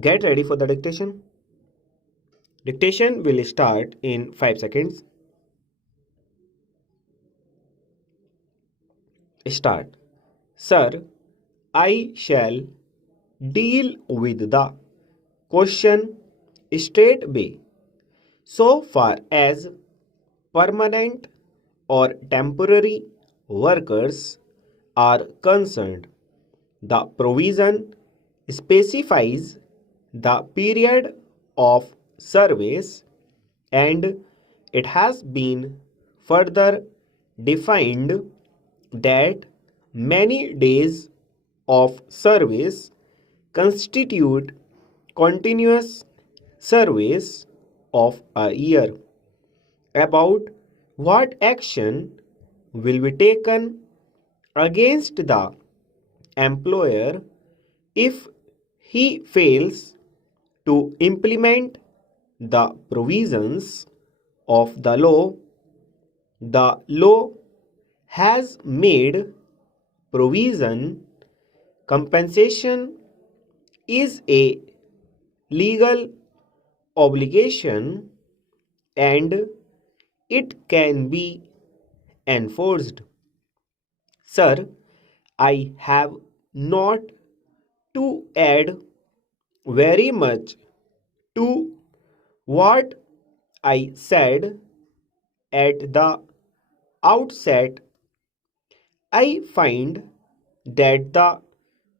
Get ready for the dictation. Dictation will start in 5 seconds. Start. Sir, I shall deal with the question straight away. So far as permanent or temporary workers are concerned, the provision specifies the period of service and it has been further defined that many days of service constitute continuous service of a year. About what action will be taken against the employer if he fails to implement the provisions of the law has made provision compensation is a legal obligation and it can be enforced. Sir, I have not to add very much to what I said at the outset. I find that the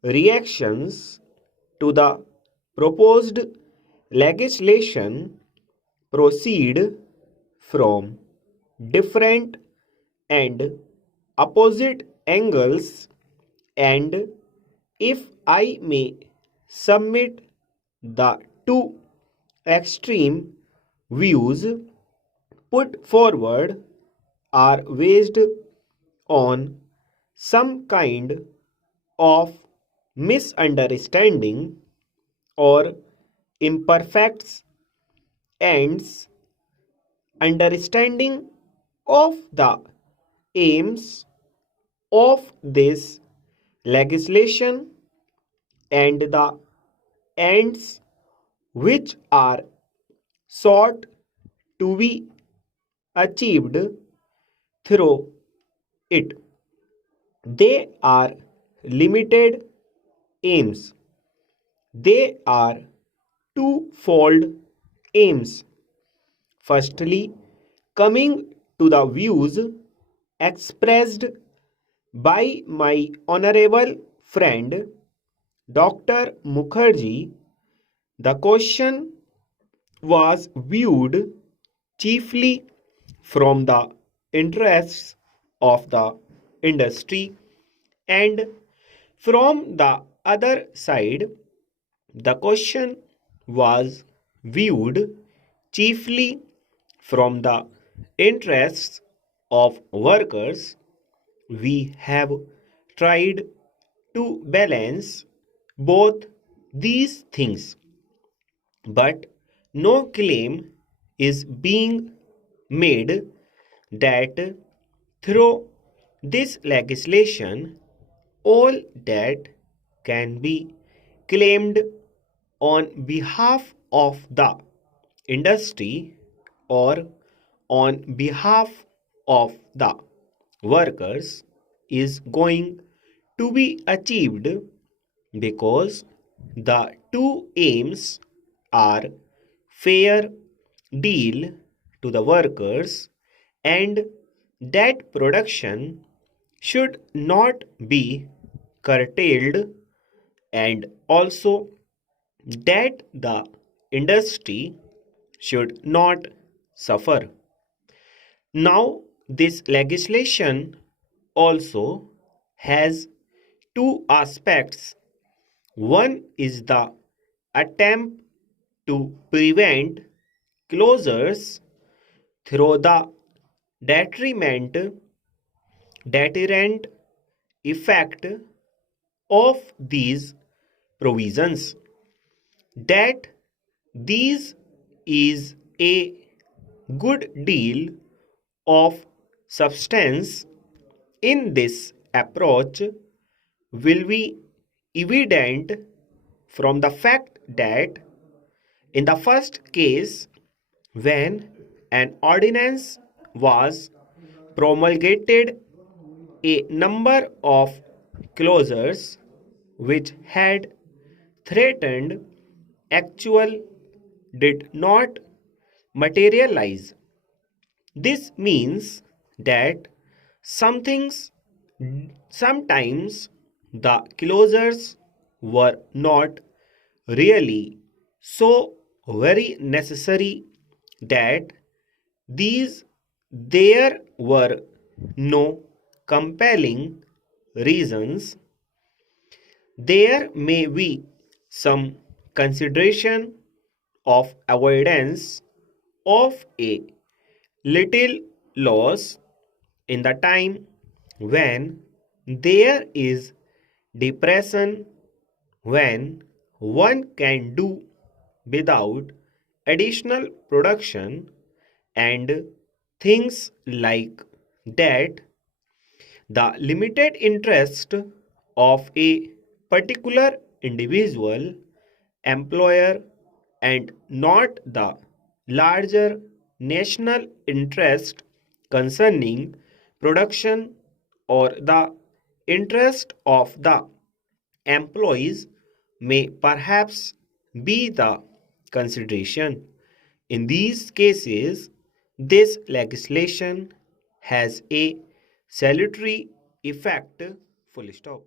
reactions to the proposed legislation proceed from different and opposite angles, and if I may submit, the two extreme views put forward are based on some kind of misunderstanding or imperfect ends understanding of the aims of this legislation and the ends which are sought to be achieved through it. They are limited aims. They are twofold aims. Firstly, coming to the views expressed by my honorable friend Dr. Mukherjee, the question was viewed chiefly from the interests of the industry, and from the other side, the question was viewed chiefly from the interests of workers. We have tried to balance both these things, but no claim is being made that through this legislation all that can be claimed on behalf of the industry or on behalf of the workers is going to be achieved, because the two aims are fair deal to the workers and that production should not be curtailed, and also that the industry should not suffer. Now, this legislation also has two aspects. One is the attempt to prevent closures through the deterrent effect of these provisions. That these is a good deal of substance in this approach will be evident from the fact that in the first case, when an ordinance was promulgated, a number of clauses which had threatened actual did not materialize. This means that some things sometimes the clauses were not really so very necessary that these there were no compelling reasons. There may be some consideration of avoidance of a little loss in the time when there is depression, when one can do without additional production and things like that. The limited interest of a particular individual employer and not the larger national interest concerning production or the interest of the employees may perhaps be the consideration. In these cases, this legislation has a salutary effect. Full stop.